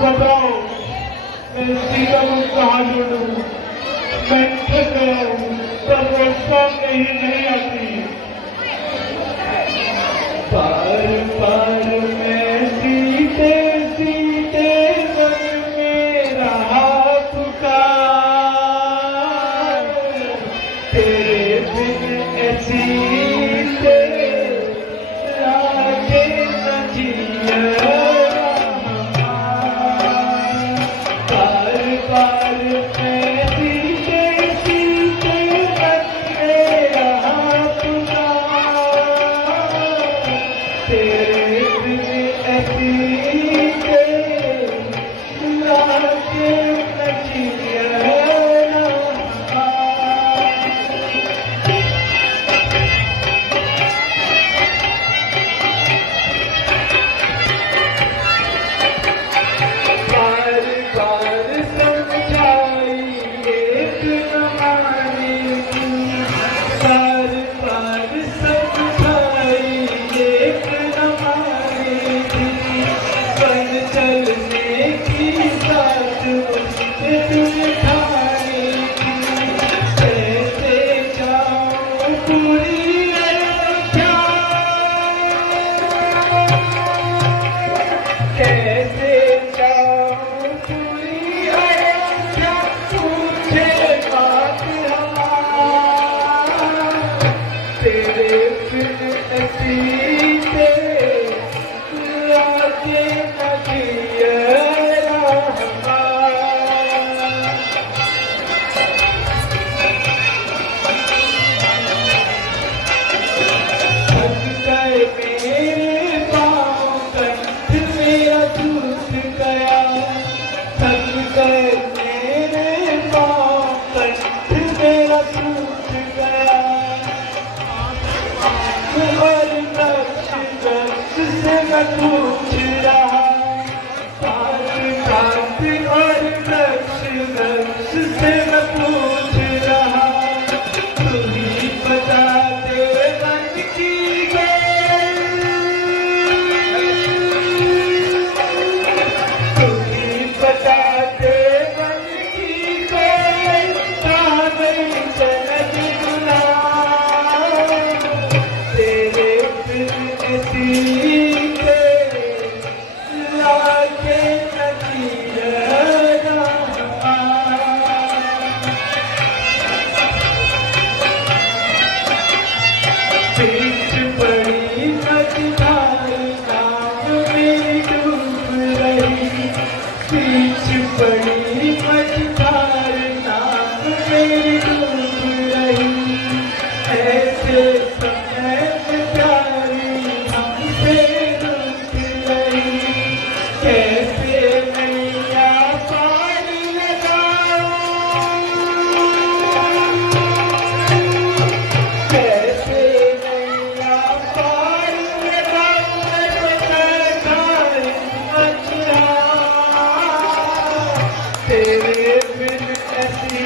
बताओ मैं सीता को कहाँ ढूंढूं? मैं थक गया हूँ, पर वो सामने ही नहीं आती। पार पार मैं सीते सीते मन में रहा पुकार, तेरे बिन ऐसी लागे न जिया। पार पार मैं सीते सीते मन में रहा पुकार, तेरे बिन ऐसी लागे न जिया। पूछ रहा और नक्श से मैं पूछ रहा, तू ही बता दे मन की बात, तू ही बता दे मन की बात, कहाँ गई जनक बुला, तेरे बिन ऐसी बड़ी मझधार नाम मेरी डूब रही, ऐसे समय में प्यारी हमसे रुक रही, कैसे नैया पार लगाऊं, कैसे नैया पार लगाऊं, तेरे बिन ऐसी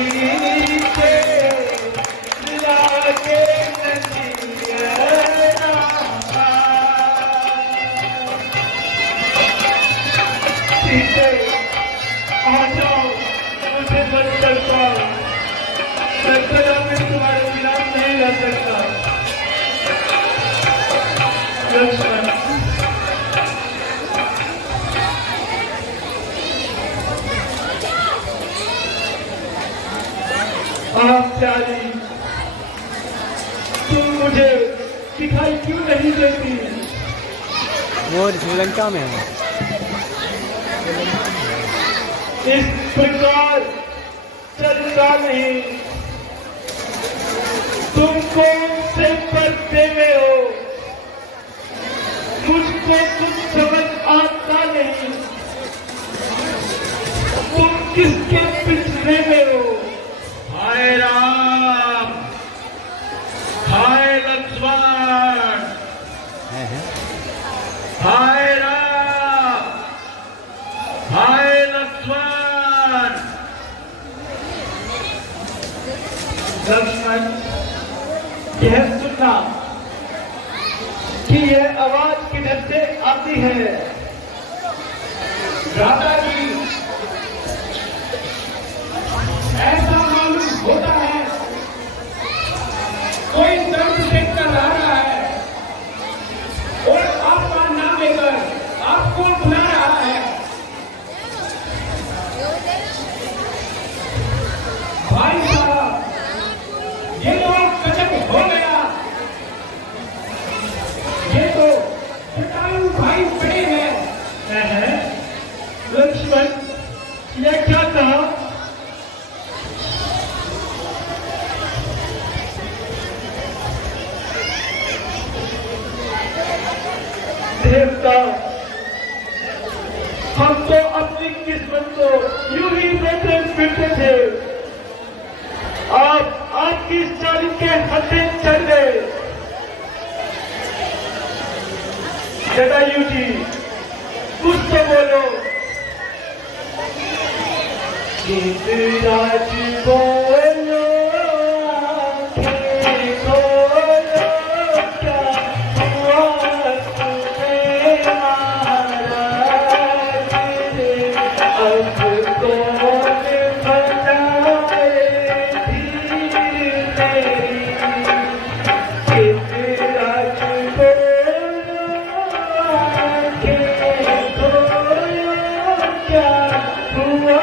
लागे न जिया। सीते आ जाओ, मुझे मत कर पाओ, मैं सदा में तुम्हारे बिना नहीं रह सकता। लक्ष्मण प्यारी, तुम मुझे दिखाई क्यों नहीं देती? वो श्रीलंका में है। इस प्रकार चलता नहीं, तुम कौन से पर्दे में हो, मुझको कुछ समझ आता नहीं, तुम किसके पिछले में हो? हाय राम, हाय लक्ष्मण, हाय राम, हाय लक्ष्मण। लक्ष्मण, यह सुनना कि यह आवाज किधर से आती है? राधा की देवता, हम तो अपनी किस्मत को यूं ही देते फिरते थे, आपकी इस चाली के हथे चढ़ गए। जटायु जी, कुछ तो बोलो। राज बोलो, आंखें खोलो, क्या हुआ तुम्हें महाराज रे? अब कौन बताए धीर मेरी? राज बोलो, आंखें खोलो, क्या हुआ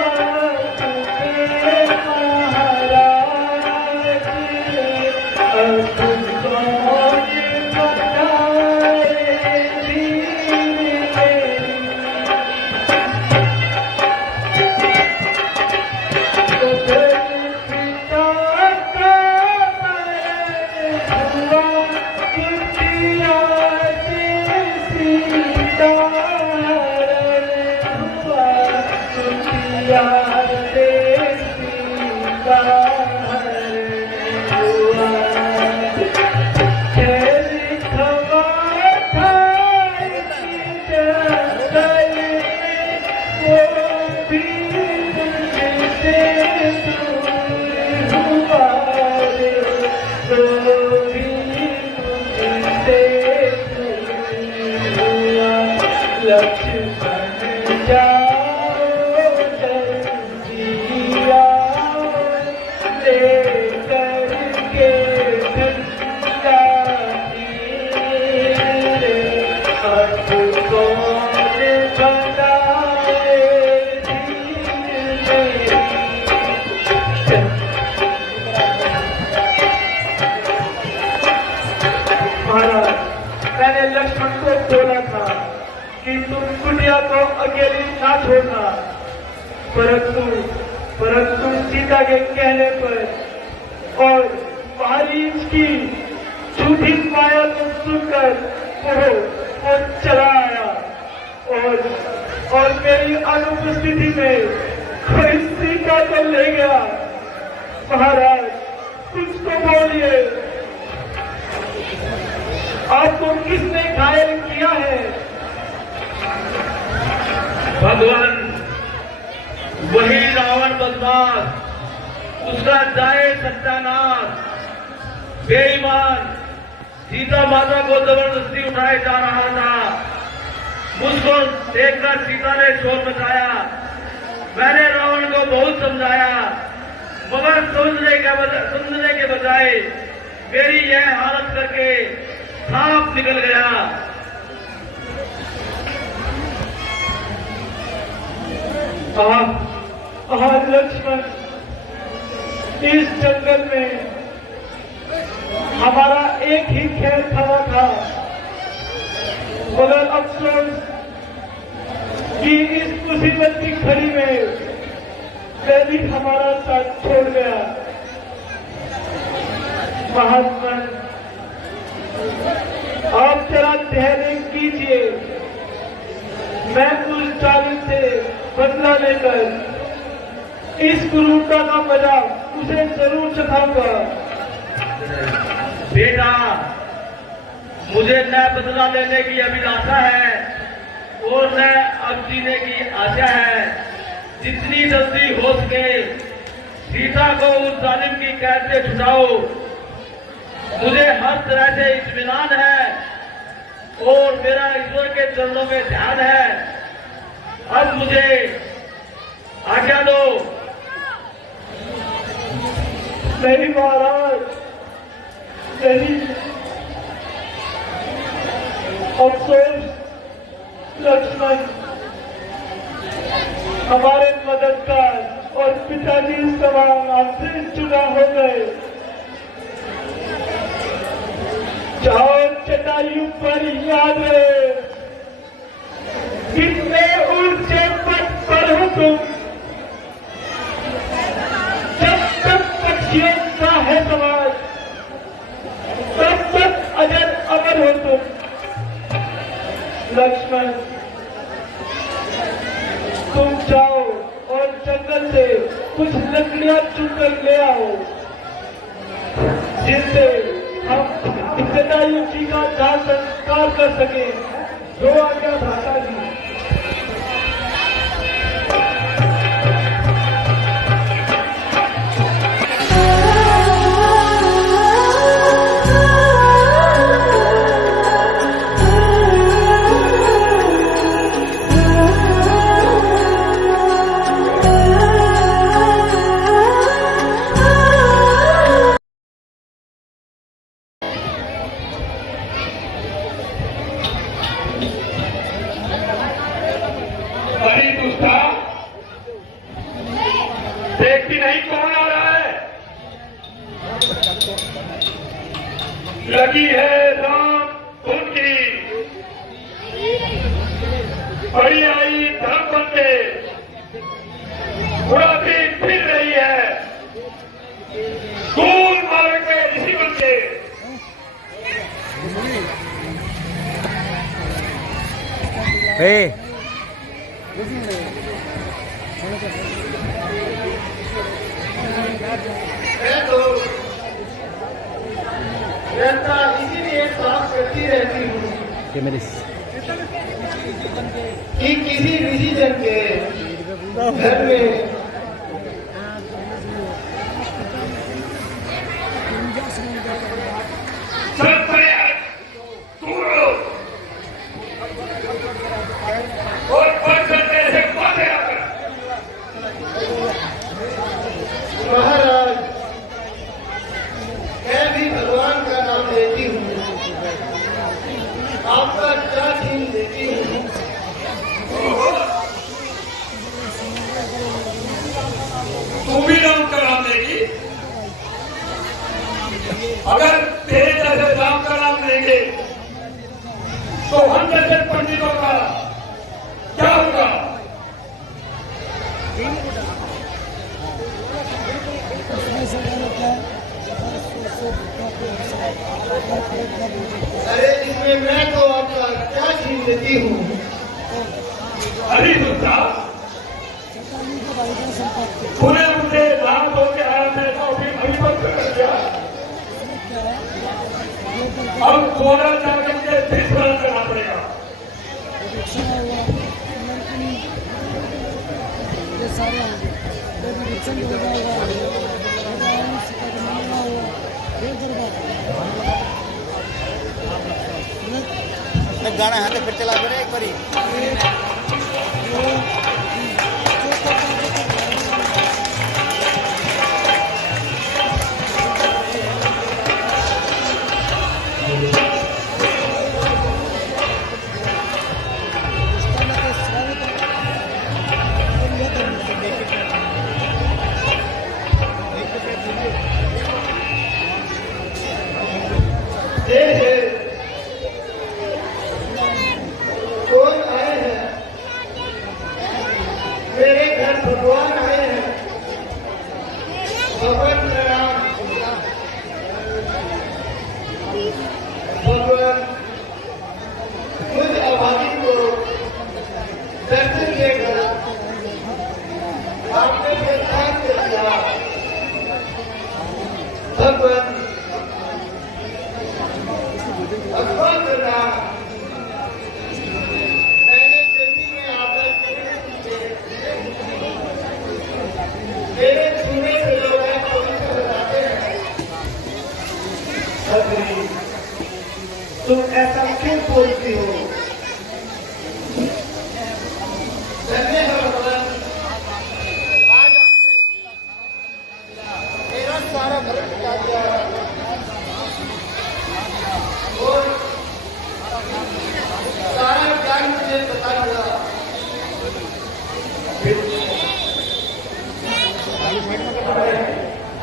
मैंने लक्ष्मण को बोला था कि तुम कुटिया को अकेली ना छोड़ना, परंतु सीता के कहने पर और मारीच की झूठी माया को सुनकर वो चला आया और मेरी अनुपस्थिति में कोई सीता को ले गया। महाराज, कुछ तो बोलिए, आपको किसने घायल किया है? भगवान, वही रावण बदमाश, उसका जाए सत्यानाश, बेईमान सीता माता को जबरदस्ती उठाए जा रहा था। मुझको देखकर सीता ने शोर मचाया। मैंने रावण को बहुत समझाया, मगर समझने के बजाय मेरी यह हालत करके सांप निकल गया। लक्ष्मण, इस जंगल में हमारा एक ही खेल खड़ा था, मगर अफसोस कि इस मुसीबत की घड़ी में मैं भी हमारा साथ छोड़ गया। महात्मा, आप जरा धैर्य कीजिए, मैं उस चाल से बदला लेकर इस क्रूरता का मजा उसे जरूर चखाऊंगा। बेटा, मुझे न बदला लेने की अभिलाषा है और न अब जीने की आशा है। जितनी जल्दी हो सके सीता को उस जालिम की कैद से छुड़ाओ। मुझे हर तरह से इत्मीनान है और मेरा ईश्वर के चरणों में ध्यान है। अब मुझे आज्ञा दो। नहीं महाराज, नहीं। अफसोस लक्ष्मण, हमारे मददगार और पिताजी सवाल आपसे जुदा हो गए। जाओ जटायु पर याद रहे, कितने ऊंचे पद पर हो तुम। जब तक पक्षियों का है समाज, तब तक अजर अमर हो तुम। लक्ष्मण, तुम जाओ और जंगल से कुछ लकड़ियां चुन कर ले आओ, जिससे हम जटायु जी का दाह संस्कार कर सके। जो आज्ञा भ्राता जी। अरे दुष्टा, देखती नहीं कौन आ रहा है? लगी है राम धुन की, बड़ी आई धर्म बन के, उड़ाती फिर रही है, धूल मार के ऋषि बन के। ए मैं तो जनता इसीलिए साफ करती रहती हूँ कि मेरे कि किसी ऋषि जन के घर में चल पड़े दूर हो और बंद करने से बातें आकर। महाराज, मैं भी भगवान का नाम लेती हूँ, आपका क्या छीन लेती हूँ। तू भी राम का नाम लेगी? अगर तेरे जैसे राम का नाम लेंगे तो हम जैसे पंडितों का क्या होगा? अरे इसमें मैं तो आपका क्या छीन लेती हूँ। अरे दुष्टा, तूने मुझे राम बोल के आया था तो अभी बंद कर दिया। अब दोबारा जाकर के फिर स्मरण करना पड़ेगा। गाना है तो फिर चला दो एक बारी। कौन आए हैं? मेरे घर भगवान आए हैं। भगवान प्रणाम। भगवान मुझ अभागी को दर्शन देकर आपने प्रस्थान कर दिया। भगवान अथवा करना, मैंने जल्दी में आकर मेरे छूने से लोग पवित्र बताते हैं। अग्नि, तुम ऐसा क्यों बोलती हो? धन्य है भगवान, आज आपने मेरा सारा भ्रम मिटा दिया और सारा ज्ञान मुझे बता दिया।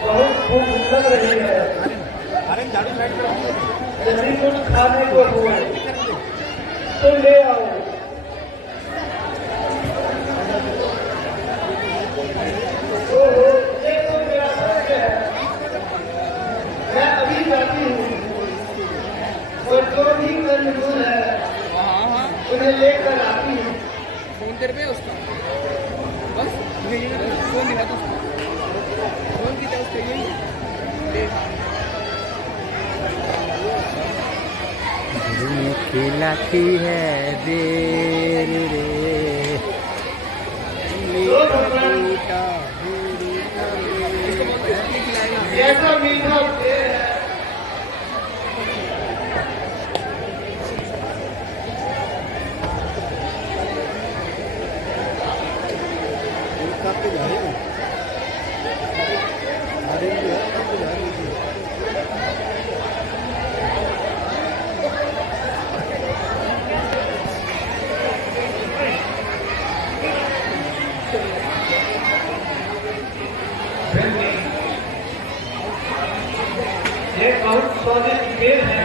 बहुत भूख लग रही है, यदि कुछ खाने को हो तो ले आओ। ओहो, ये तो मेरा सत्य है। मैं अभी जाती हूँ और जो भी कंजूस है उन्हें मैं लेकर आती हूँ। फोन तेरे पे है उसका बस यही है फोन दिखा दो उसको फोन की तरफ से यही खिलाती है देर रे ऐसा मीठा पेड़ है। कब पे जा रहे हो अरे कब पे जा रहे हो ये बहुत स्वादिष्ट पेड़ है।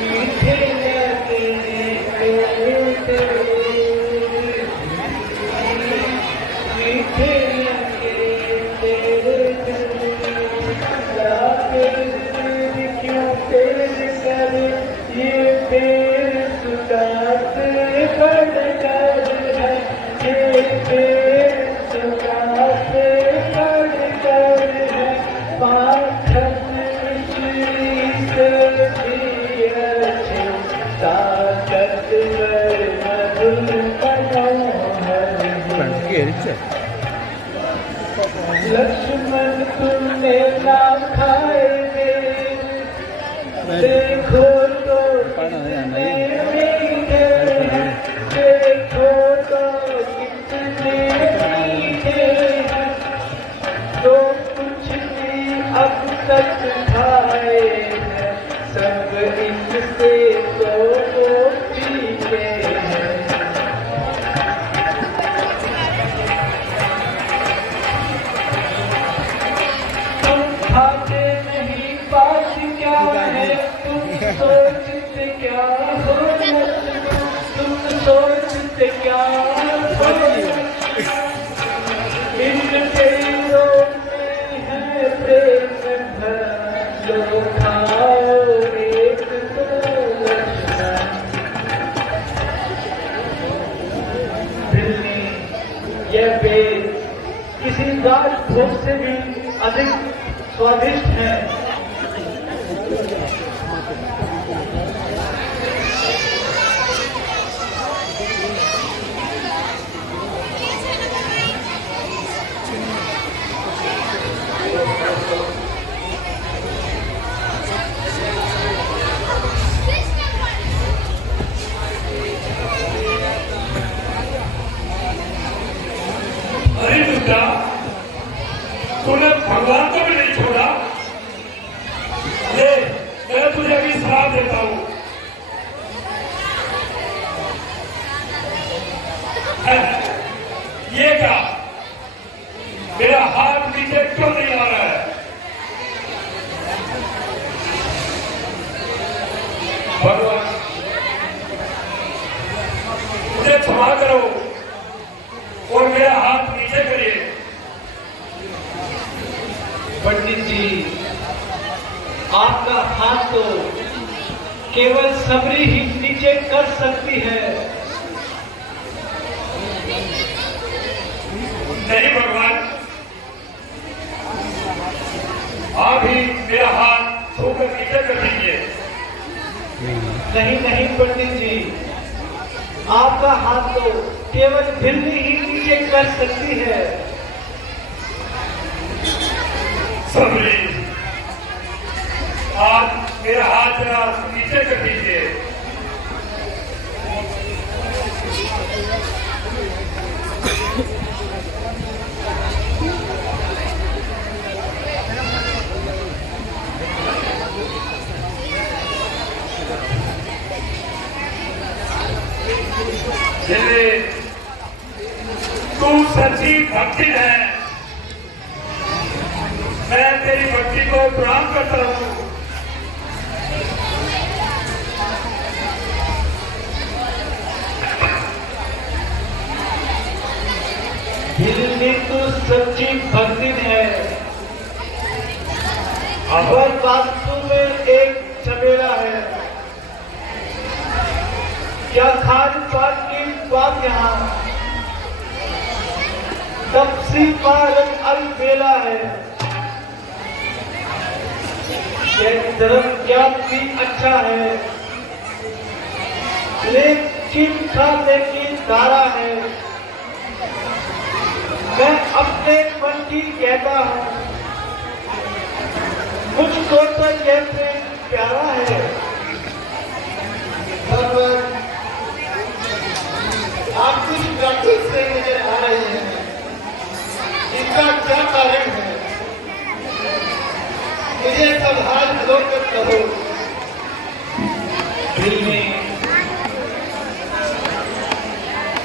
मीठे लगे मीठे लगे क्यों तेज करे ये पेड़ सुखाते बढ़ कर है ये पेड़ सुखाते बढ़ कर है पाठक से भी अच्छे ताकतवर मधुर मनोहर लक्ष्मण तुमने ना खाए देखो तो कितने मीठे हैं देखो तो कितने मीठे हैं तो कुछ भी अब तक खाए हैं सब इनसे तो पीते हैं। तुम खाते नहीं बात क्या है तुम सोचते क्या हो तुम सोचते क्या हो इन पेड़ों में है प्रेम भरो खाओ एक दो लक्ष्मण। दिल्ली यह पेड़ किसी राजभोग से भी अधिक स्वादिष्ट है। अरे दुर्गा तूने भगवान को भी नहीं छोड़ा। ले मैं तुझे भी श्राप देता हूँ। ये क्या मेरा हाथ नीचे क्यों नहीं आ रहा है? भगवान मुझे क्षमा करो और मेरा हाथ नीचे करिए। पंडित जी आपका हाथ तो केवल सबरी ही नीचे कर सकती है। नहीं भगवान आप ही मेरा हाथ छूकर नीचे कर दीजिए। नहीं नहीं पंडित जी आपका हाथ तो केवल बिल्ली ही नीचे कर सकती है। सबरी आप मेरा हाथ जरा नीचे कर दीजिए। तू सच्ची भक्ति है मैं तेरी भक्ति को प्रणाम करता हूँ। बिल्ली तो सच्ची भक्ति है और वास्तु में में एक चमेला है। क्या खान पान की बात यहाँ तपसी पालन अलबेला है। यह धर्म ज्ञान भी अच्छा है, लेकिन खाने की धारा है। मैं अपने मन की कहता हूँ, मुझको तो यह प्रेम प्यारा है। आप कुछ गलती से नजर आ रहे हैं, इसका क्या कारण है? मुझे सब हाल खोलकर कहो। दिल में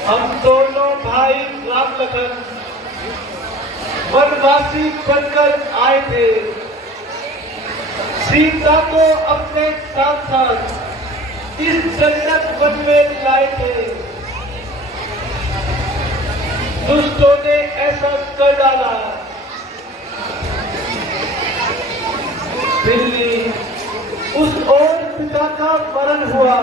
हम दोनों भाई राम लखन वनवासी बनकर आए थे। सीता को अपने साथ साथ इस जन्नत वन में लाए थे। दुष्टों ने ऐसा कर डाला। दिल्ली उस ओर पिता का मरण हुआ,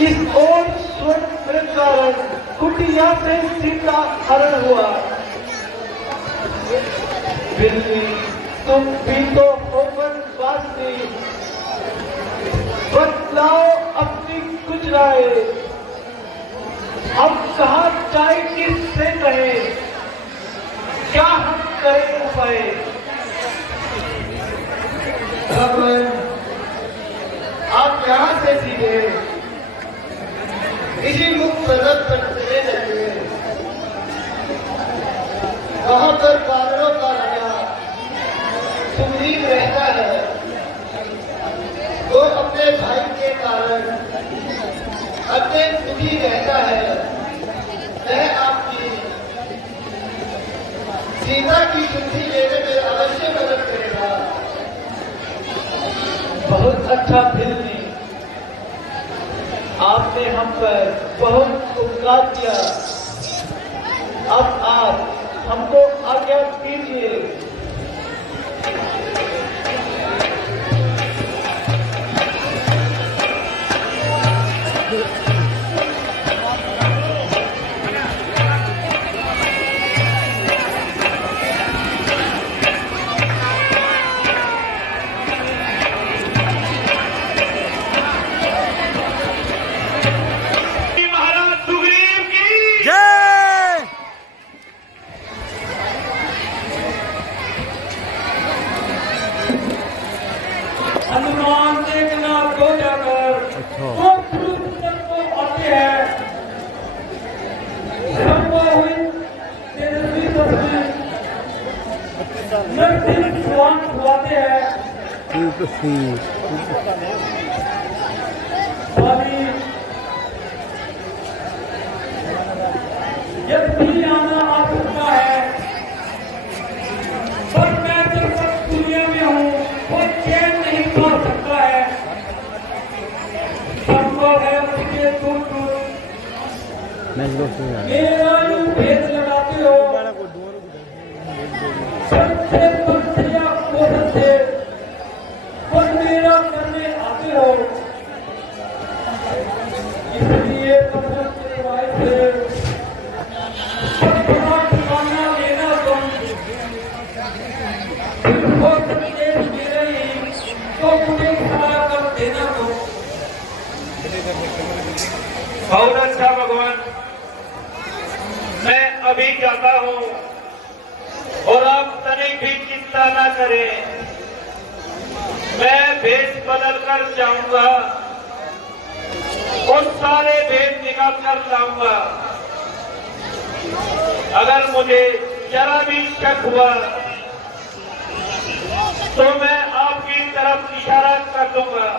इस ओर स्वर्ण के कारण कुटिया से सीता हरण हुआ। दिल्ली तुम भी तो होकर वासनी, बदलाओ अपनी कुछ राय। अब कहा जाए किससे कहे, क्या हम करें उपाय। आप यहाँ से सीधे इसी मुक्त सड़क पर चले जाइए। वहाँ पर बादलों का राजा सुग्रीव रहता है। वो अपने भाई के कारण अत्यंत दुखी रहता है। वह आपकी सीता की सुधि लेने में अवश्य मदद करेगा। बहुत अच्छा दिल्ली, आपने हम पर बहुत उपकार किया। अब आप हमको आज्ञा दीजिए। हनुमान देखना को जाकर वो पुरुष को आते हैं। संभव हुई तेजस्वी तस्वीर नरसिंह स्वान खुआते हैं। स्वामी जब भी आना आ सकता है, पर मैं जब तक दुनिया में हूँ वो चैन नहीं पा सकता है। संभव है मुझे दूर दूर मेरा यूं भेद लगाते हो। सबसे बंसिया कोशिश से पर मेरा करने आते हो। इसलिए कसम के वाय से अपना ठिकाना लेना तुम हो सकते मेरे ही तो मुझे खड़ा कर देना तुम। बहुत अच्छा भगवान, मैं अभी जाता हूँ और आप तनिक भी चिंता न करें। मैं भेष बदल कर जाऊंगा और सारे भेद निकाल कर लाऊंगा। अगर मुझे जरा भी शक हुआ तो मैं आपकी तरफ इशारा कर दूंगा।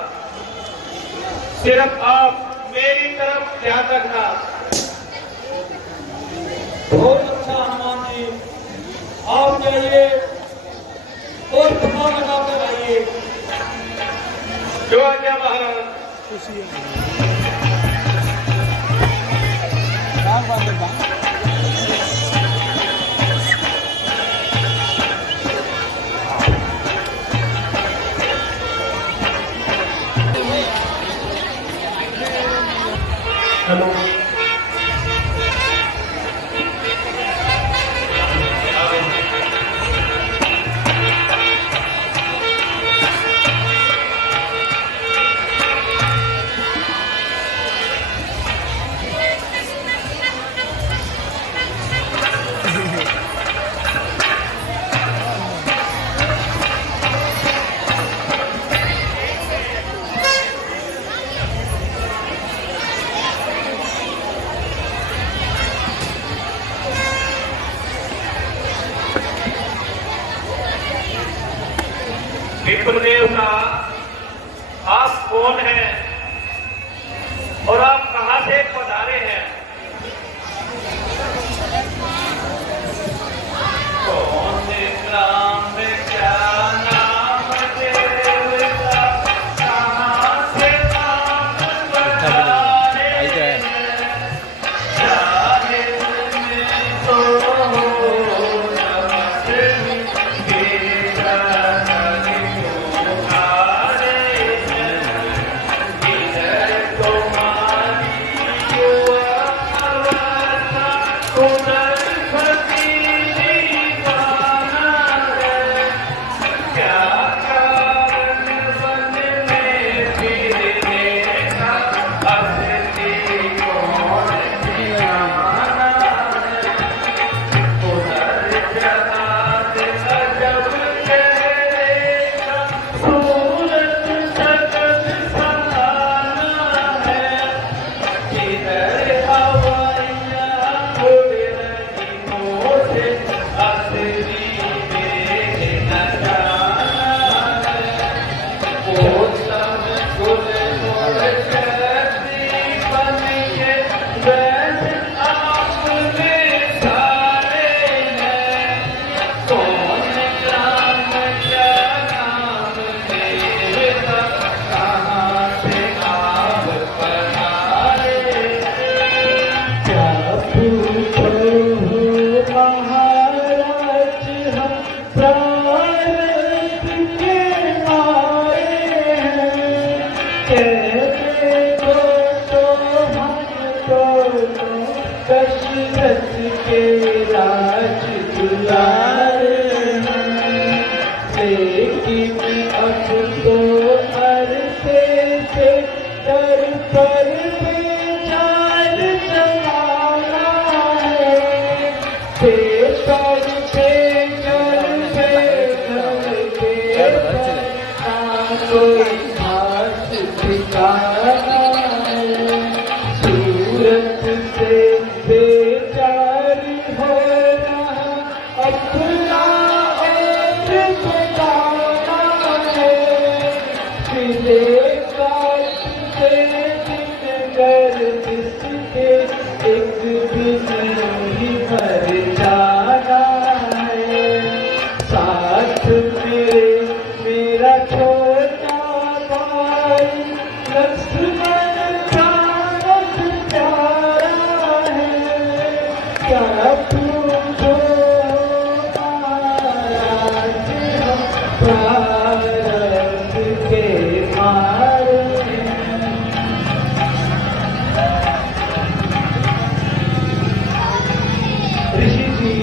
सिर्फ आप मेरी तरफ ध्यान रखना। बहुत अच्छा हनुमान जी, आप जाइए और पता लगा कर आइए। जो आज्ञा महाराज। हेलो। विप्रदेव का आप कौन हैं और आप कहां से पधारे हैं? कौन ग्राम क्या नाम देवता, कहां से नाम पधारे हैं? चाहे में तो दशरथ के राज दुलारे हैं, लेकिन अब तो अरसे से दर पर विचार चलाना है। बेकर से कर कोई घास ठिकाना है। सूरत से बेचारी हो रहा अपना और ठिकाना है। फिरे काट से दिन गर्दिश के एक दिन ही मर जाना है। साथ मेरा छोटा भाई लक्ष्मण प्राणत प्यारा है। क्या पूछो महाराज हम भारत के मारे हैं। ऋषि जी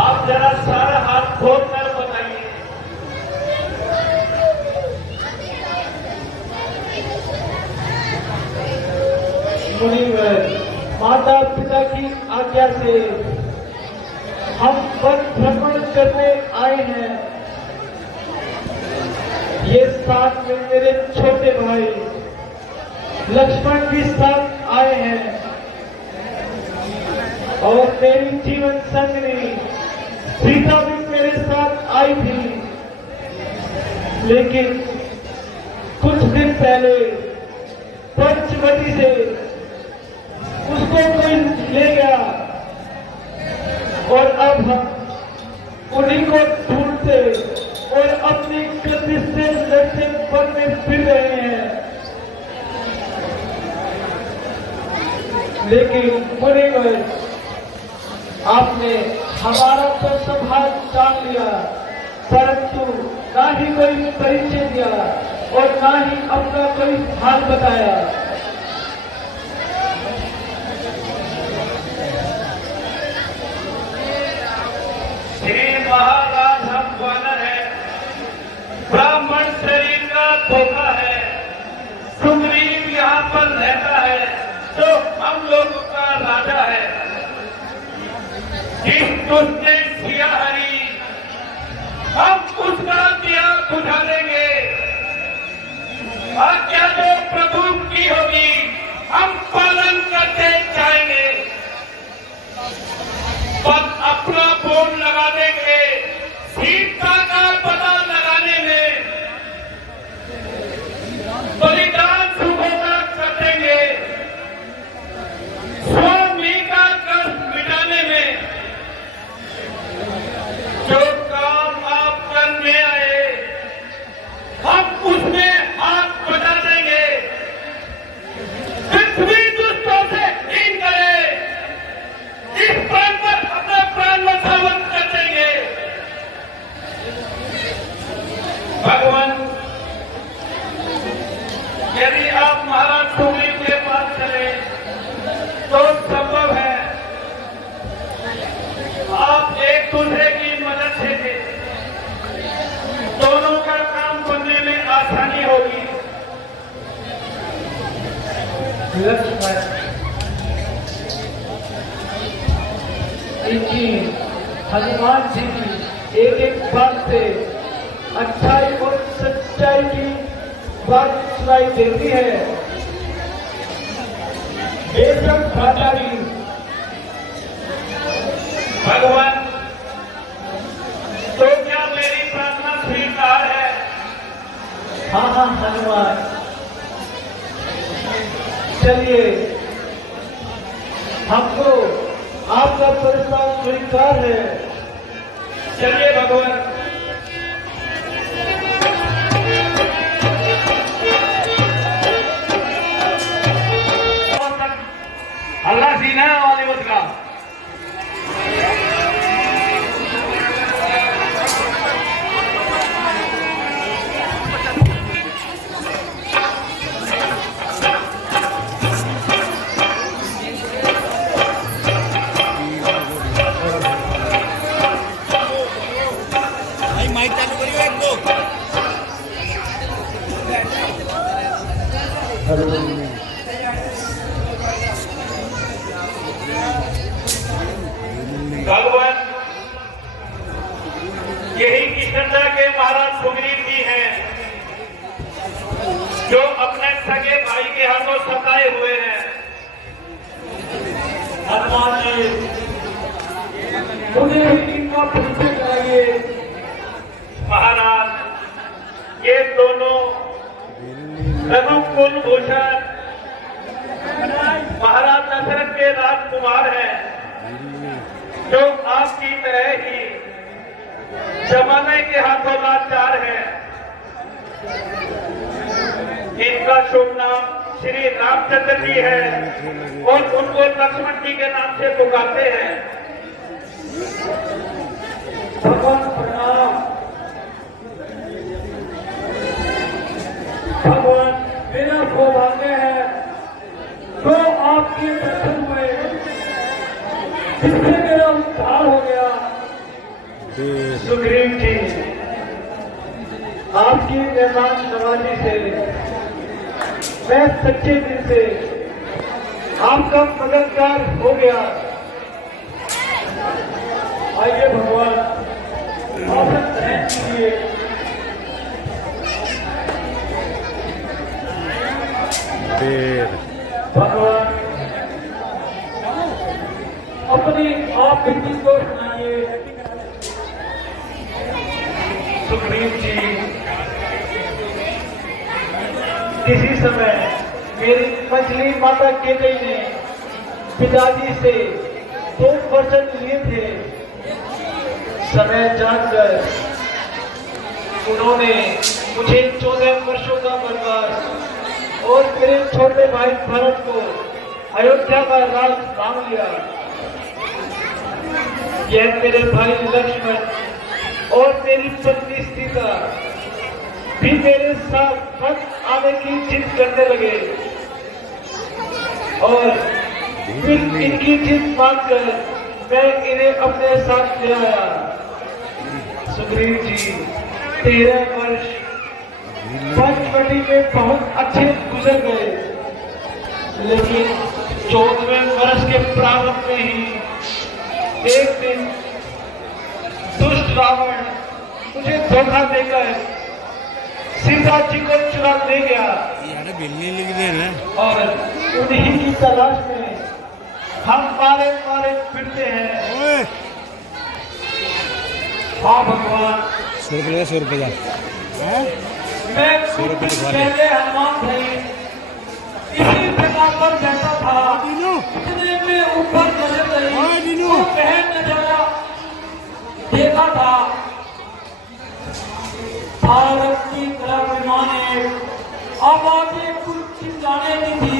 आप जरा सारा हाथ खोल कर बताइए। मुनिवर, माता पिता की आज्ञा से हम वन भ्रमण करने आए हैं। ये साथ में मेरे छोटे भाई लक्ष्मण भी साथ आए हैं और मेरी जीवन संगनी सीता भी मेरे साथ आई थी। लेकिन कुछ दिन पहले पंचवटी से उसको कोई ले गया और अब हम उन्हीं को ढूंढते और अपनी गति से लड़ते वन में फिर रहे हैं। लेकिन मुनिवर, आपने हमारा तो सब हाथ जान लिया, परंतु ना ही कोई परिचय दिया और ना ही अपना कोई हाल बताया। श्री महाराज हम वानर है, ब्राह्मण शरीर का धोखा है, सुग्रीव यहाँ पर रहता है तो हम लोगों का राजा है। जिस दुष्ट ने सिया हरी हम उसका दिया बुझा देंगे। आज्ञा जो प्रभु की होगी हम पालन करते जाएंगे। बस अपना बोर्ड लगा देंगे, सीता का पता लगाने में बलिदान सुखों कर देंगे। स्वामी का कष्ट मिटाने में जो काम आप करने आए हम उसमें हाथ बटा देंगे। पृथ्वी दुष्टों से हीन करे, इस प्राण पर अपना प्राण समर्पित कर देंगे। भगवान यदि आप महाराज सुग्रीव के पास चले तो संभव है आप एक दूसरे की मदद से दोनों का काम बनने में आसानी होगी। लक्ष्मण इनकी हनुमान जी की एक एक बात से अच्छाई और सच्चाई की बात सुनाई देती है। बेशक भ्राता जी भगवान तो क्या मेरी प्रार्थना स्वीकार है? हाँ हाँ हनुमान, चलिए हमको आपका प्रस्ताव स्वीकार है। चलिए भगवान। हल्ला सीना है वालीवुड का। माइक चालू करियो एक दो। भगवान यही किशनदा के महाराज सुग्रीव जी हैं जो अपने सगे भाई के हाथों सताए हुए हैं। हनुमान जी मुझे ही इनका परिचय कराइए। महाराज ये दोनों रघुकुल भूषण महाराज दशरथ के राजकुमार हैं जो आपकी तरह ही जमाने के हाथों लाचार हैं। इनका शुभ नाम श्री रामचंद्र जी है और उनको लक्ष्मण जी के नाम से पुकारते हैं। भगवान प्रणाम। भगवान मेरा सौभाग्य है तो आपके दर्शन हुए जिससे मेरा उद्धार हो गया। सुग्रीव जी आपकी मेहमान नवाजी से मैं सच्चे दिल से आपका मददगार हो गया। आइए भगवान आप रहने कीजिए। भगवान अपनी आप बेटी को सुनाइए। सुग्रीव जी किसी समय मेरी मछली माता केकई ने पिताजी से 2 वचन लिए थे। समय जानकर उन्होंने मुझे 14 वर्षों का वनवास और मेरे छोटे भाई भरत को अयोध्या का राज मांग लिया। यह मेरे भाई लक्ष्मण और मेरी पत्नी सीता भी मेरे साथ वक्त आने की जिद करने लगे और फिर इनकी जिद मानकर मैं इन्हें अपने साथ ले आया। सुग्रीव जी 13 वर्ष पंचवटी में बहुत अच्छे गुजर गए, लेकिन 14वें वर्ष के प्रारंभ में ही एक दिन दुष्ट रावण मुझे धोखा देकर सीता जी को चुरा ले गया और उन्हीं की तलाश में हम मारे मारे फिरते हैं। हाँ भगवान, 100 रुपया मैं कुछ दिन पहले हनुमान भाई इसी जगह पर बैठा था, इतने में ऊपर नजर गई तो बहन नजारा देखा था। भारत की तरफ विमाने आवाजें कुछ चिल्लाने की थी।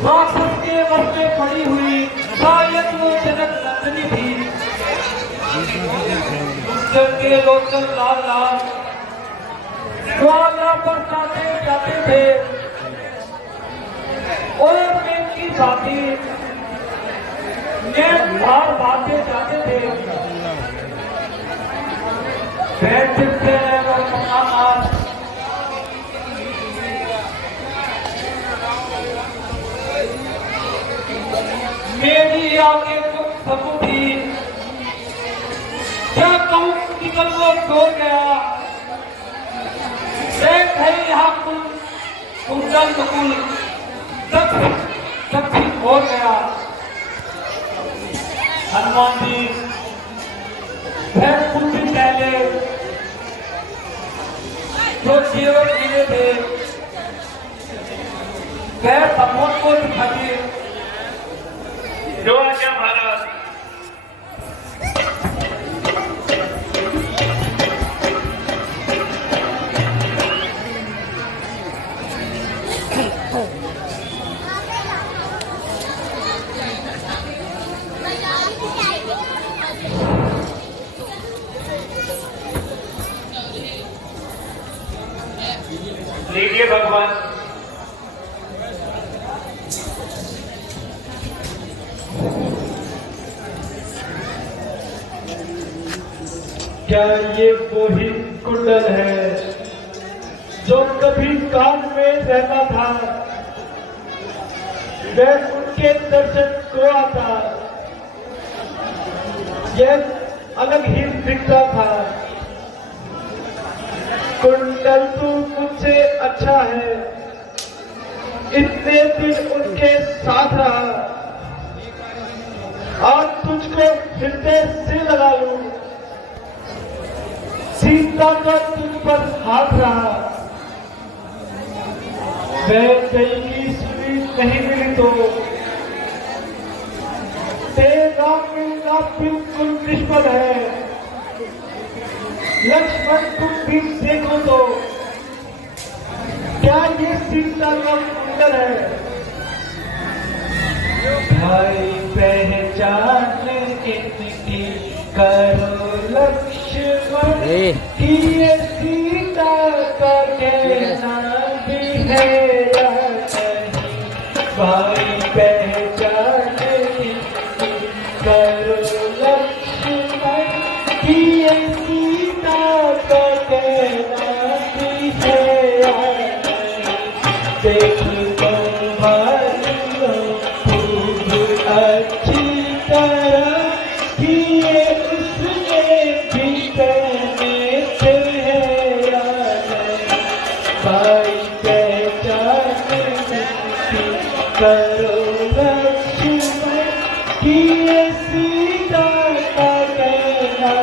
राक्षस के वश में पड़ी हुई शायद वो जनक नंदिनी थी। के लोचन लाल लाल ग्वाला पर जाते थे और मेरी साथी बाहर भागते जाते थे। बैठते मेरी आगे तो सबू थी, क्या कहूँ निकल वो छोड़ गया। देख है यहाँ कुंडल मुकुल सब ठीक हो गया। हनुमान जी कुछ दिन पहले जो जीवन मिले थे वह सपोर्ट को दिखाइए। जो आज्ञा महाराज। लीजिए भगवान। क्या ये वही कुंडल है जो कभी कान में रहता था? मैं उनके दर्शन को आता, यह अलग ही दिखता था। कुंडल तू मुझसे अच्छा है, इतने दिन उनके साथ रहा, आज तुझको फिरते से लगा लूं। सीता का तुझ पर हाथ रहा, मैं कहीं की सुनी नहीं मिली तो तेरा मिलना बिल्कुल निष्फल है। लक्ष्मण तुम भी देखो तो क्या ये सीता का कुंडल है? भाई पहचान इनकी करो लक्ष्मण कि ये सीता का कहना भी है या नहीं। भाई पहचान इनकी करो लक्ष्मण कि ये सीता का कहना भी है या नहीं। देख लो भाई खूब अच्छी तरह कि ये उसने भी कहने से है या नहीं। भाई पहचान इनकी करो लक्ष्मण कि ये सीता का कहना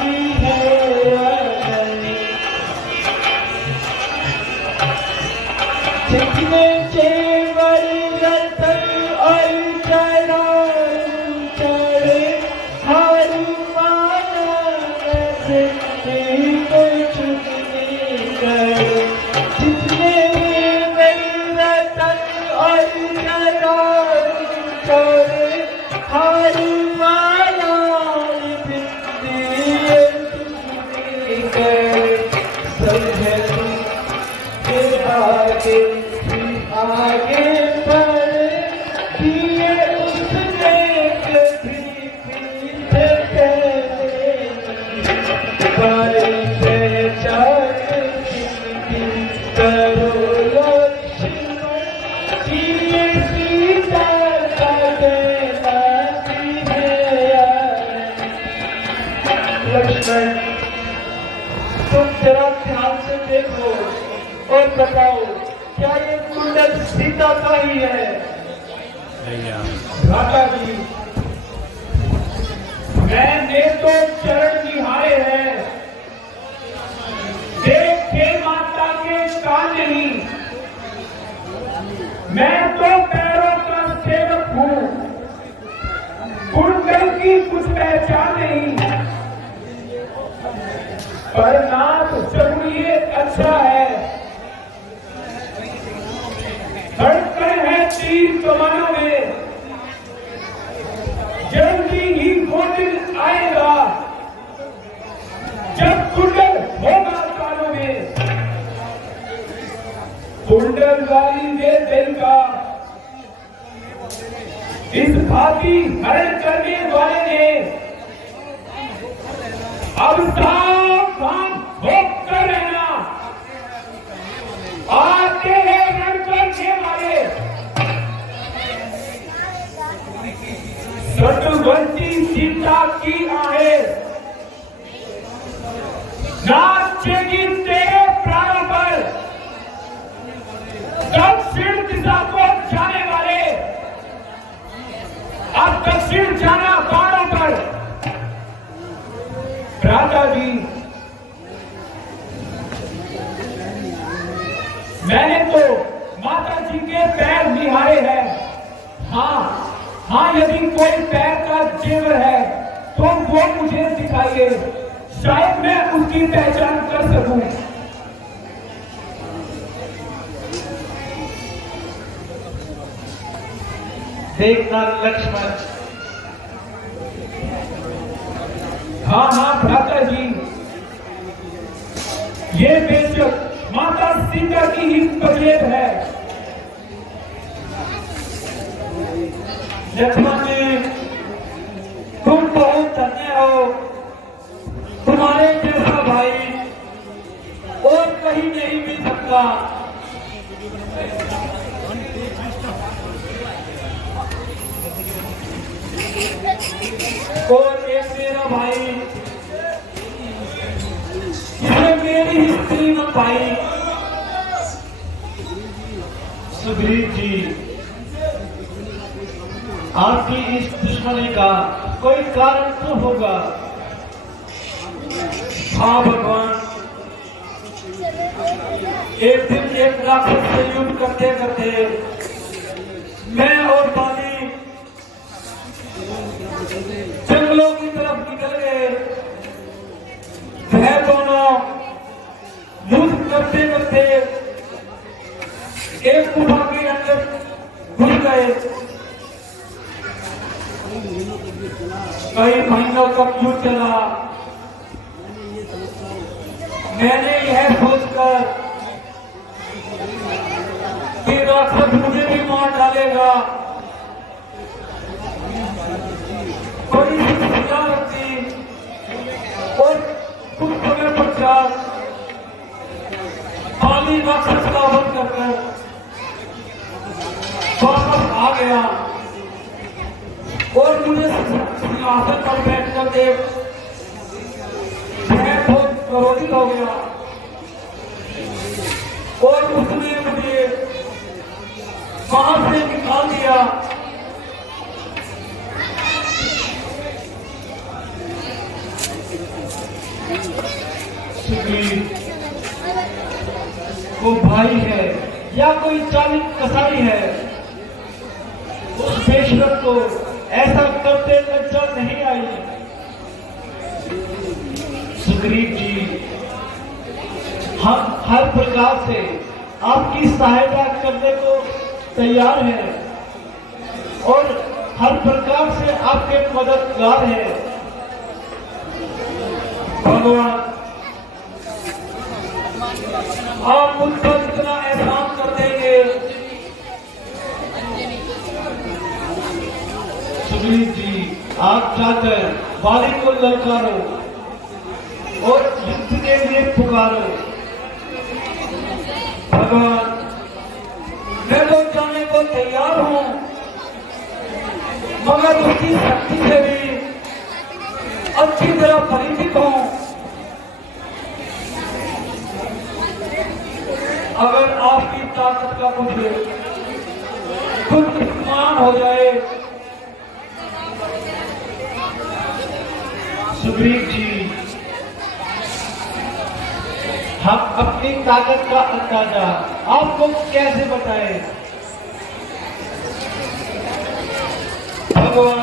भी है या नहीं। जितने जेवर रतन और चढ़ाऊ चढ़े हर माना वैसे कोई चुगनी करे। जितने जेवर रतन और चढ़ाऊ चढ़े हर लक्ष्मण, तुम जरा ध्यान से देखो और बताओ, क्या ये कुंडल सीता का ही है? भ्राता जी, मैंने तो चरण निहारे हैं, देखे माता के कान नहीं। मैं तो पैरों का सेवक हूँ, कुंडल की कुछ पहचान नहीं। पर नाथ जरूर ये अच्छा है, धड़कन है तीर कमानों में, जल्दी ही वो दिन आएगा जब कुंडल होगा कानों में। कुंडल वाली दे दिल का इस भांति हरण करने वाले ने अब सावधान होकर रहना। आते हैं रण करने वाले, सतवंती सीता की आहें नाचेगी तेरे प्राणों पर। दक्षिण दिशा को जाने वाले अब दक्षिण जाना बाणों पर। राजा जी, मैंने तो माता जी के पैर निहारे हैं। हाँ, यदि कोई पैर का जेवर है तो वो मुझे दिखाइए, शायद मैं उसकी पहचान कर सकूं। देखना लक्ष्मण। हाँ भ्राता जी, ये बेशक माता सीता की ही पजेब है। लक्ष्मण जी, तुम बहुत धन्य हो, तुम्हारे जैसा भाई और कहीं नहीं मिल सकता। और एक मेरा भाई, जिसे मेरी ही स्त्री न पाई। सुग्रीव जी, आपकी इस दुश्मनी का कोई कारण तो होगा। हाँ भगवान, एक दिन एक राक्षस से युद्ध करते करते मैं और बाली जंगलों की तरफ निकल गए। वह दोनों युद्ध करते करते एक गुफा के अंदर घुस गए। कई महीनों तक युद्ध चला। मैंने यह सोचकर कि राक्षस मुझे भी मार डालेगा, बड़ी सजा रखी और कुछ समय पश्चात बाली राक्षस का वध करके वापस आ गया और मुझे सिंहासन पर बैठकर देख मैं बहुत क्रोधित हो गया और उसने मुझे वहां से निकाल दिया। वो भाई है या कोई चालिक कसाई है, उस बेशरम को ऐसा करते लज्जा नहीं आई। सुग्रीव जी, हम हर प्रकार से आपकी सहायता करने को तैयार हैं और हर प्रकार से आपके मददगार हैं। भगवान, आप मुझ पर इतना एहसान कर देंगे। सुग्रीव जी, आप जाकर बाली को ललकारो और युद्ध के लिए पुकारो। भगवान, मैं तो जाने को तैयार हूं, मगर उसकी शक्ति से भी अच्छी तरह परिचित हों। अगर आपकी ताकत का कुछ नुकसान हो जाए, सुग्रीव जी, हम अपनी ताकत का अंदाजा आपको कैसे बताएं? भगवान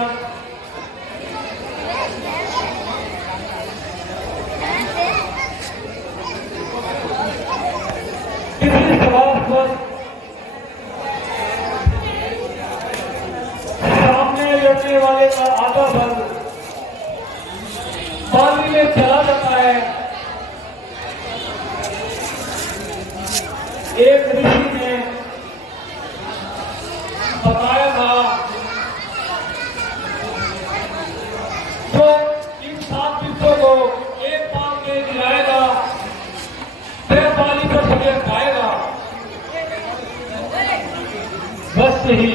किसी सवाल पर सामने लड़ने वाले का आधा भाग पानी में चला जाता है। एक ऋषि ने बताया था, जो इन 7 विषयों को एक बार में गिराएगा, वह पानी पर सफेद खाएगा। बस सही।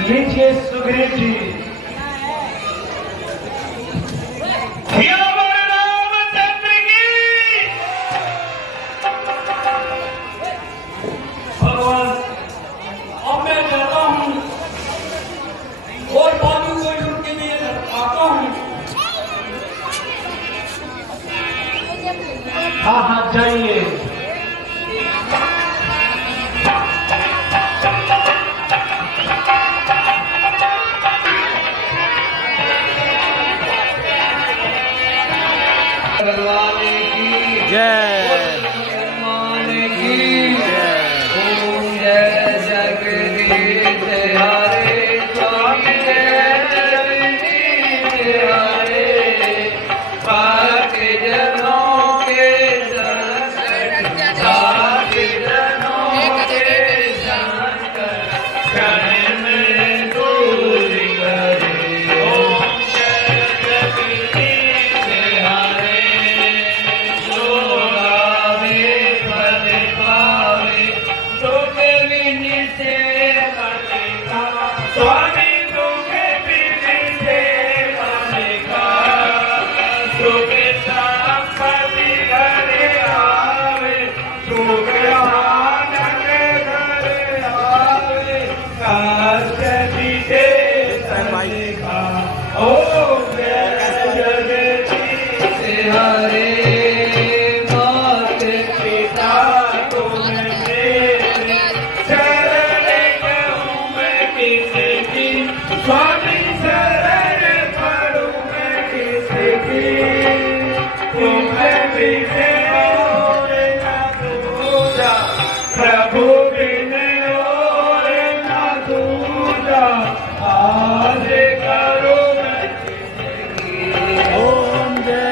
लीजिए सुग्रीव जी। भगवान, अब मैं जाता हूँ और बाजू को युद्ध के लिए आता हूँ। हाँ हाँ, जाइए। भगवान की जय, भगवान की जय। ओम जय जगदीश हरे, स्वामी जय जगदीश हरे। पाक जनों के संकट, पाक जनों के संकट, क्षण में दूर करे। ओम जय जगदीश हरे। स्वामी तुम्हें संपत्ति घरे आवे, सुख आनंद घरे आवे, कष्ट बीते समय का। ओम जय जगदीश हरे। मात पिता तुम्हें मेरे शरण कहूँ मैं किसकी, स्वामी शरण पढ़ूँ मैं किसकी। तुम्हें बिन और न दूजा, प्रभु बिन और न दूजा, आज करो मैं किसकी। ओम जय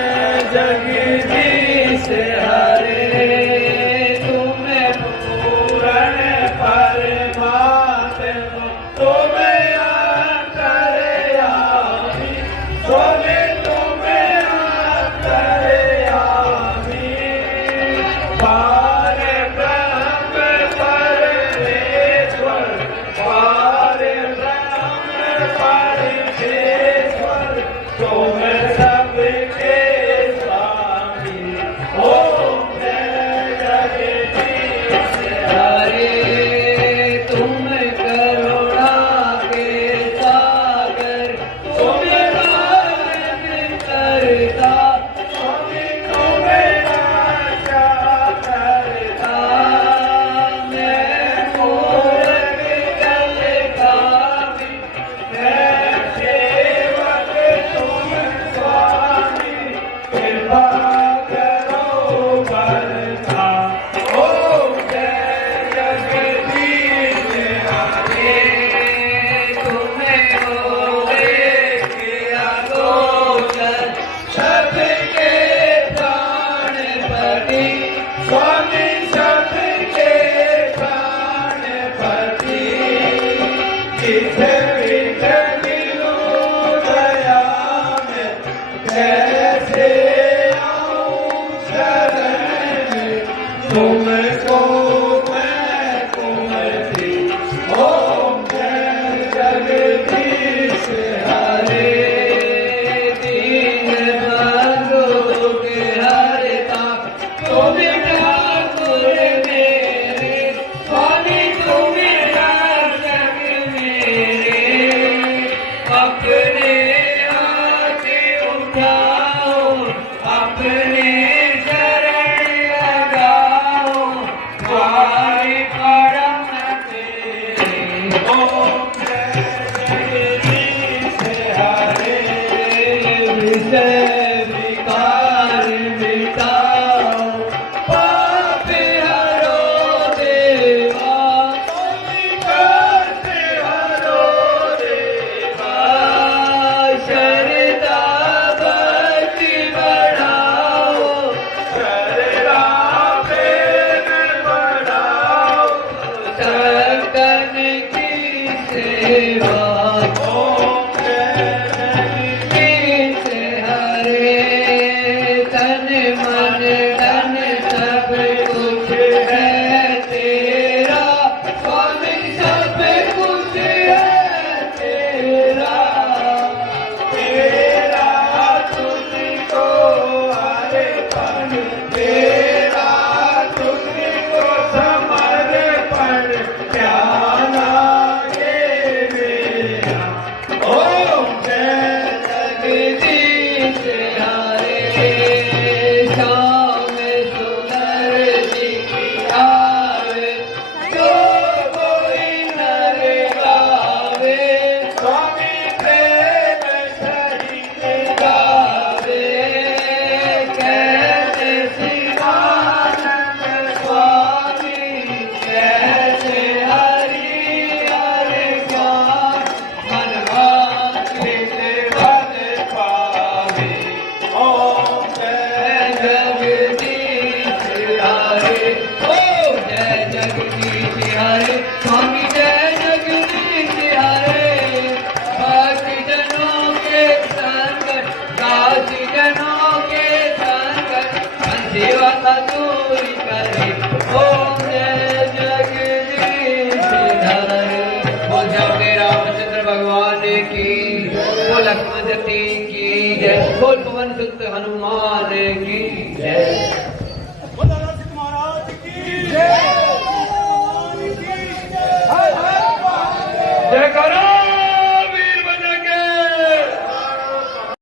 जगदीश हरे। तुम्हें पूर्ण परमात्मा, तुम्हें अंतर्यामी, तुम्हें अंतर्यामी। पार ब्रह्म परमेश्वर, पार ब्रह्म परमेश्वर, तुम सबके स्वामी। ओम जय जगदीश हरे। तुम करुणा के सागर, तुम पावन करता, तुम्हें आशा करता। मैं मूर्ख जल गावी, मैं सेवक तुम स्वामी, कृपा करो बरसा। ओम जय जगदीश हरे। तुम्हें होवे किया गोचर, सबके प्राणपति, स्वामी सबके प्राणपति। जिस विध मिलूं दया में, कैसे आऊं शरण में, तुमको मैं तुम स्वामी ठाकुर मेरे, स्वामी तुम्हें रक्षक मेरे, अपने हाथ उठाओ, अपने शरण लगाओ, द्वार परम तेरे। ओम जगदीश हरे, विषय विकार मिटाओ, पाप हरो देवा, विकार हरो देवा, शरदा भक्ति बढ़ाओ, शरदा प्रेम बढ़ाओ, संतन की सेवा। ओम जगदीश हरे, तन मन धन सब कुछ है तेरा, स्वामी सब कुछ है तेरा, तेरा तुझको अर्पण, तेरा तुझको समर्पण, प्यारा ये मेरा। ओम जगदीश हरे, श्याम सुंदर जी की आवे, जो कोई नर गावे, स्वामी प्रेम सहित गावे, कैसे शिवानंद स्वामी, कैसे हरि हरि ज्ञान, मन आश्रित बल पावे। ओम जय जगदीश हरे, ओम जय जगदीश हरे, स्वामी जय जगदीश हरे, भक्ति जनों के संकट, दासी जनों के संकट, सेवा का दूर करे। ओम जय जगदीश हरे, बोल जय रामचंद्र भगवान की, बोल लक्ष्मण जी की जय, बोल पवन सुत हनुमान की।